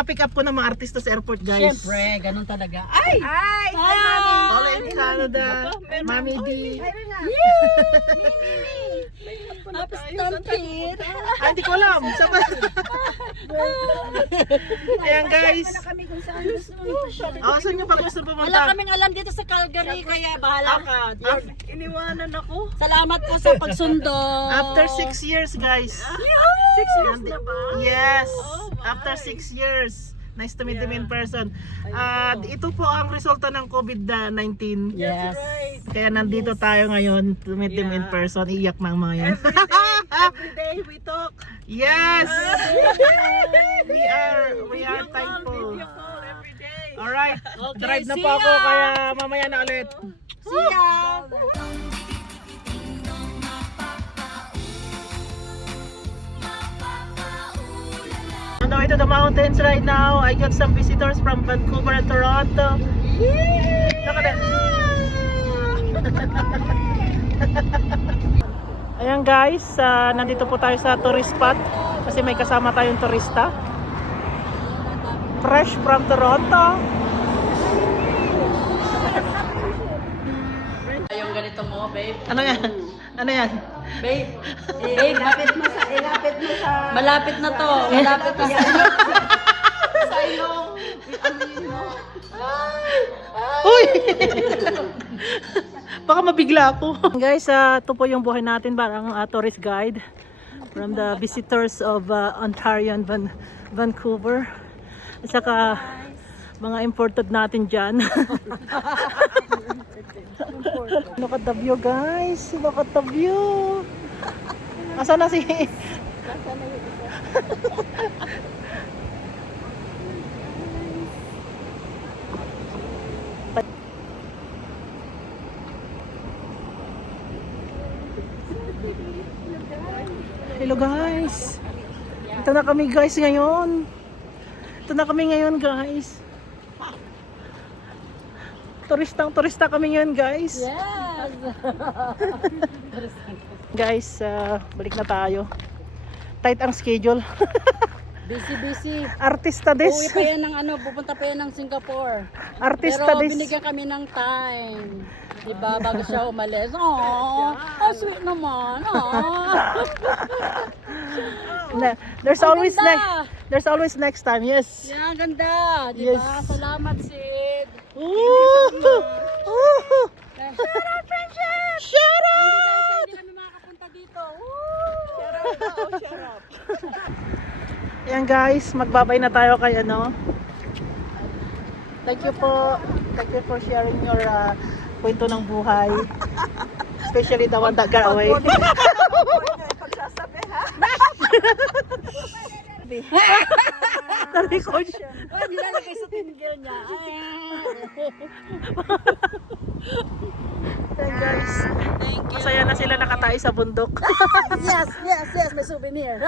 Pick up ko ng mga artista sa airport, guys. Siyempre, ganun talaga. Ay! Ay! All in Canada. Mami D. Happy stampede! Hindi ko alam. Saan Ayan, guys. Kami kung saan gusto mo. Saan nyo ba gusto pumunta? Wala kaming alam dito sa Calgary, kaya bahala ka. Iniwanan ako. Salamat po sa pagsundo. After 6 years, guys. 6 years na ba? Yes. After 6 years. Nice to meet them in person. Ito po ang resulta ng COVID-19. Yes. Kaya nandito tayo ngayon to meet them in person. Iyak mga yan. Every day we talk. Yes. We are thankful. Video call every day. Alright. Okay, Drive na see po ako ya. kaya mamaya na ulit. See ya! On the way to the mountains right now, I got some visitors from Vancouver and Toronto. Look at that. Ayan guys, nandito po tayo sa tourist spot kasi may kasama tayong turista. Fresh from Toronto. Yung ganito mo, babe. Ano yan? Ano yan? Babe, Ilapit mo sa malapit na to. Malapit na sa sa ilong. Uy! Baka mabigla ako. Guys, ito po yung buhay natin, parang tourist guide from the visitors of Ontario and Vancouver. At saka mga imported natin dyan. Look at the view, guys. Look at the view. Asa na si... Hello guys. Ito na kami guys ngayon. Ito na kami ngayon guys. Turista kami ngayon guys. Yes! Guys, balik na tayo. Tight ang schedule. Busy. Artista des. Uwi pa yan ng pupunta pa yan ng Singapore. Artista Pero des. binigyan kami ng time. Diba, bago siya umalis. Aww, sweet naman. Aww. There's Ang always ganda. there's always next time. Yes. Yan, ganda. Diba? Yes. Salamat, Sid. Shut Shut up! Hindi kami makakapunta dito. Shut up. Ayan guys, magbabay na tayo kay ano. Thank you po. Thank you for sharing your kwento ng buhay. Especially the one that got away. Pagsasabi ha? Na-record siya. Ay, nilalagay sa tinggil niya. Ayan guys. Thank you. Masaya na sila nakatayo sa bundok. Yes. May souvenir.